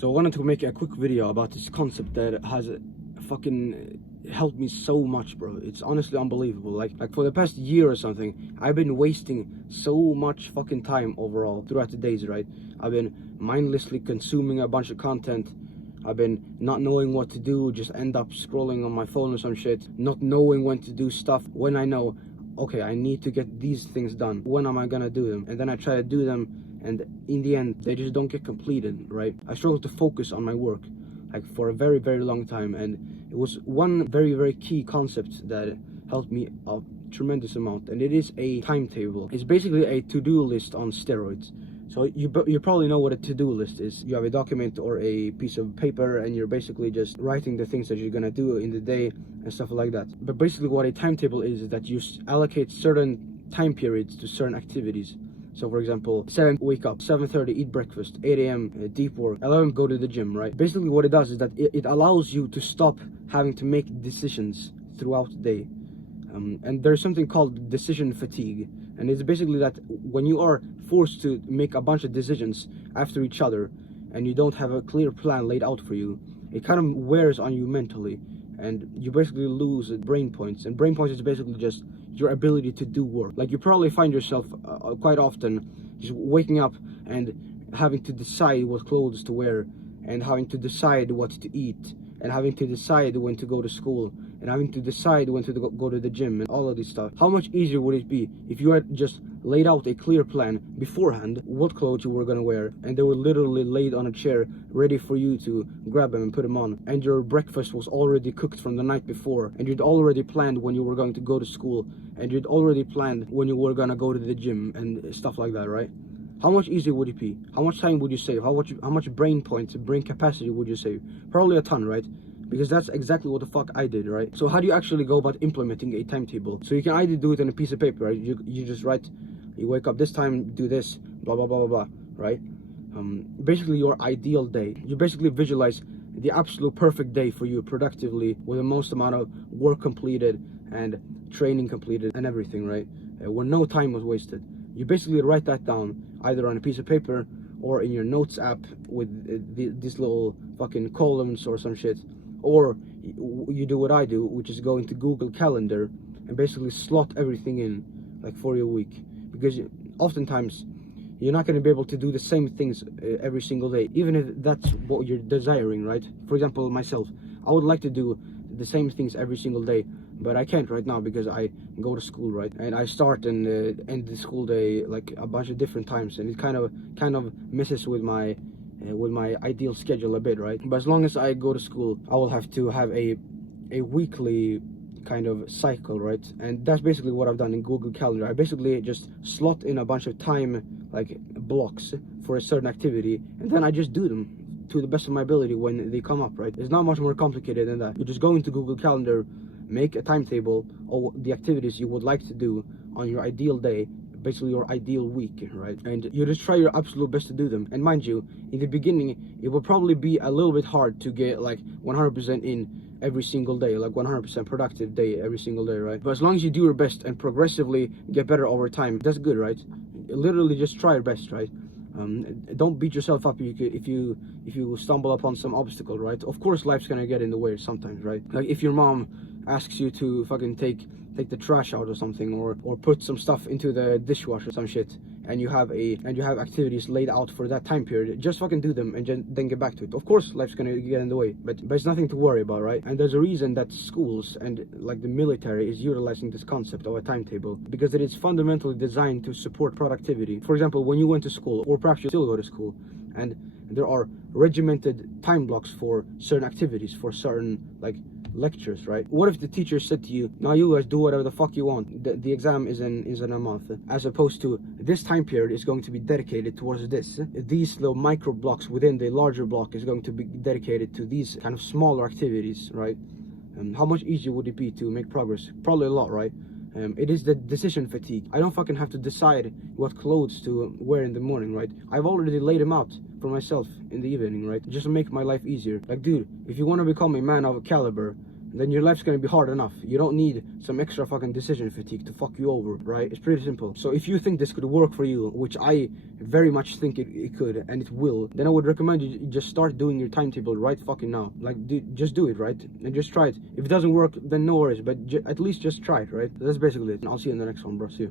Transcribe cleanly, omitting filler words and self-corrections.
So I wanted to make a quick video about this concept that has fucking helped me so much, bro. It's honestly unbelievable. Like for the past year or something, I've been wasting so much fucking time overall throughout the days, right? I've been mindlessly consuming a bunch of content. I've been not knowing what to do, just end up scrolling on my phone or some shit, not knowing when to do stuff. When I know, okay, I need to get these things done, when am I gonna do them? And then I try to do them, and in the end they just don't get completed, right? I struggle to focus on my work like for a very, very long time, and it was one very, very key concept that helped me a tremendous amount, and it is a timetable. It's basically a to-do list on steroids. So you probably know what a to-do list is. You have a document or a piece of paper, and you're basically just writing the things that you're gonna do in the day and stuff like that. But basically what a timetable is that you allocate certain time periods to certain activities. So for example, 7 wake up, 7:30 eat breakfast, 8 a.m. Deep work, 11 go to the gym, right? Basically what it does is that it allows you to stop having to make decisions throughout the day. And there's something called decision fatigue, and it's basically that when you are forced to make a bunch of decisions after each other and you don't have a clear plan laid out for you, it kind of wears on you mentally, and you basically lose brain points. And brain points is basically just your ability to do work. Like you probably find yourself quite often just waking up and having to decide what clothes to wear, and having to decide what to eat, and having to decide when to go to school, and having to decide when to go to the gym, and all of this stuff. How much easier would it be if you had just laid out a clear plan beforehand, what clothes you were gonna wear, and they were literally laid on a chair ready for you to grab them and put them on, and your breakfast was already cooked from the night before, and you'd already planned when you were going to go to school, and you'd already planned when you were gonna go to the gym and stuff like that, right? How much easier would it be? How much time would you save? How much brain points, brain capacity would you save? Probably a ton, right? Because that's exactly what the fuck I did, right? So how do you actually go about implementing a timetable? So you can either do it on a piece of paper, right? You just write, you wake up this time, do this, blah blah blah blah blah, right? Basically your ideal day. You basically visualize the absolute perfect day for you productively, with the most amount of work completed and training completed and everything, right? Where no time was wasted. You basically write that down either on a piece of paper or in your notes app with these little fucking columns or some shit. Or you do what I do, which is go into Google Calendar and basically slot everything in, like for your week. Because oftentimes you're not going to be able to do the same things every single day, even if that's what you're desiring, right? For example, myself, I would like to do the same things every single day, but I can't right now because I go to school, right? And I start and end the school day like a bunch of different times, and it kind of messes with my ideal schedule a bit, right? But as long as I go to school, I will have to have a weekly kind of cycle, right? And that's basically what I've done in Google Calendar. I basically just slot in a bunch of time, like blocks for a certain activity, and then I just do them to the best of my ability when they come up, right? It's not much more complicated than that. You just go into Google Calendar, make a timetable of the activities you would like to do on your ideal day, basically your ideal week, right? And you just try your absolute best to do them. And mind you, in the beginning it will probably be a little bit hard to get like 100% in every single day, like 100% productive day every single day, right? But as long as you do your best and progressively get better over time, that's good, right? Literally just try your best, right? Don't beat yourself up if you stumble upon some obstacle, right? Of course life's gonna get in the way sometimes, right? Like if your mom asks you to fucking take the trash out or something, or put some stuff into the dishwasher or some shit, and you have activities laid out for that time period, just fucking do them and then get back to it. Of course life's gonna get in the way, but it's nothing to worry about, right? And there's a reason that schools and like the military is utilizing this concept of a timetable, because it is fundamentally designed to support productivity. For example, when you went to school, or perhaps you still go to school, and there are regimented time blocks for certain activities, for certain like lectures, right? What if the teacher said to you, now you guys do whatever the fuck you want, the exam is in a month, as opposed to this time period is going to be dedicated towards this, these little micro blocks within the larger block is going to be dedicated to these kind of smaller activities, right? And how much easier would it be to make progress? Probably a lot, right? It is the decision fatigue. I don't fucking have to decide what clothes to wear in the morning, right? I've already laid them out for myself in the evening, right? Just to make my life easier. Like, dude, if you want to become a man of caliber, then your life's gonna be hard enough. You don't need some extra fucking decision fatigue to fuck you over, right? It's pretty simple. So if you think this could work for you, which I very much think it could, and it will, then I would recommend you just start doing your timetable right fucking now. Like, just do it, right? And just try it. If it doesn't work, then no worries, but at least just try it, right? That's basically it. I'll see you in the next one, bro. See you.